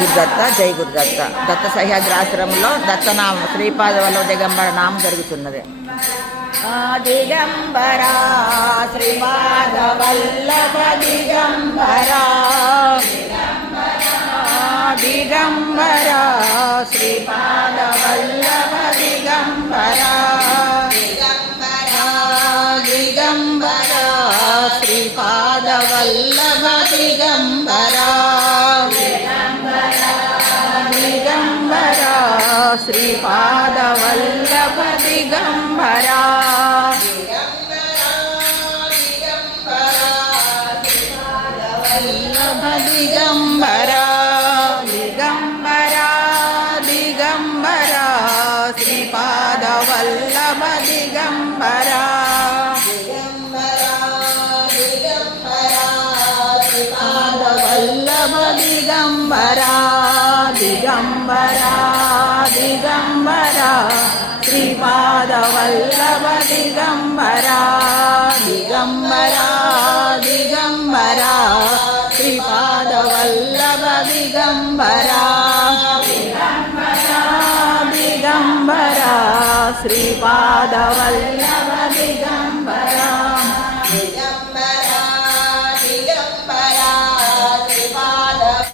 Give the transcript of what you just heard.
గురుదత్త, జై గురుదత్త. దత్త సహ్యాద్రాశ్రమంలో దత్తనామ శ్రీపాద వల్లభ దిగంబర నామం జరుగుతున్నది. దిగంబరా శ్రీపాద వల్లభ దిగంబరా, దిగంబరా శ్రీపాద వల్లభ దిగంబరా, దిగంబరా శ్రీపాద వల్లభ దిగంబరా, దిగంబరా శ్రీపాద వల్లభ దిగంబరా, దిగంబరా దిగంబరా దిగంబరా శ్రీపాద వల్లభ దిగంబరా, శ్రీపాద వల్లభ దిగంబరా, దిగంబరా దిగంబరా శ్రీపాద వల్లభ దిగంబరా, దిగంబరా దిగంబరా శ్రీపాద వల్లభ దిగంబరా, దిగంబరా శ్రీపాద వల్లభ దిగంబరా.